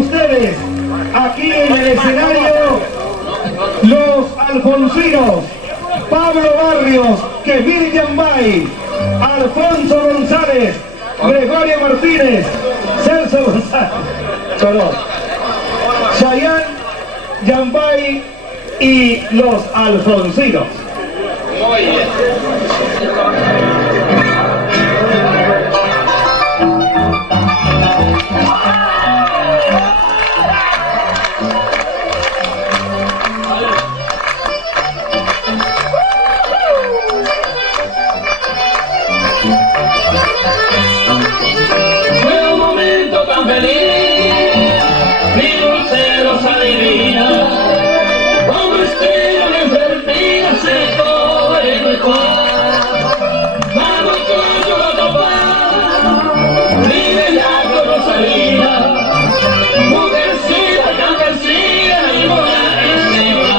ustedes, aquí en el escenario, los alfonsinos, Pablo Barrios, Kefir Yambay, Alfonso González, Gregorio Martínez, Celso González, Chayán Yambay y los alfonsinos. Muy bien. Fue un momento tan feliz, mi dulce rosa divina, como estrella de enfermera se todo el recuerdo. Vamos cuando a topar, mi bella Rosalía, mujercita, campesina y buena encima.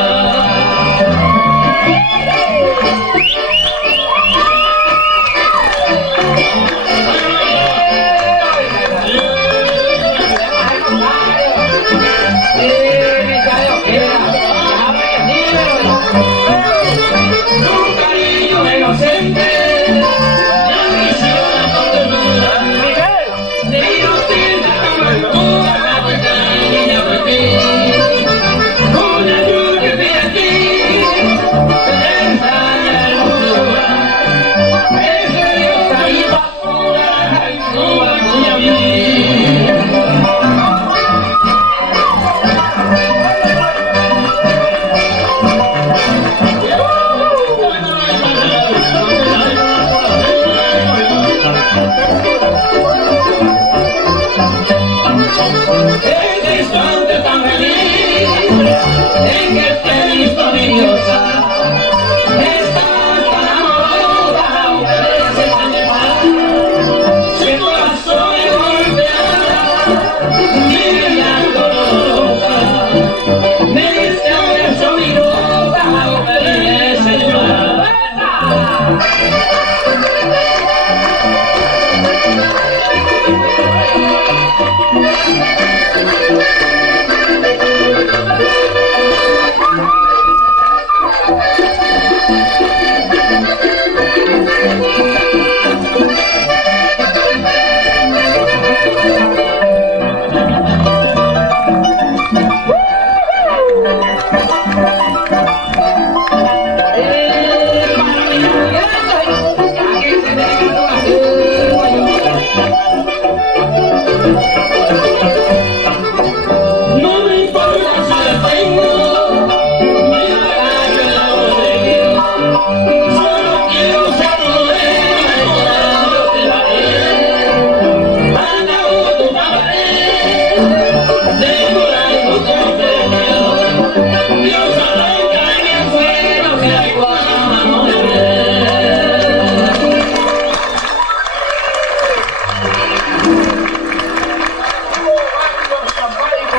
En que te victoriosa, estás tan amorosa, aunque veces tan llevada, si el corazón es golpeada, mira dolorosa, me diste un beso mi boca, aunque veces llorada.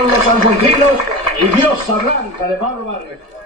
Los alfonsinos y Diosa Blanca de Pablo Barrios.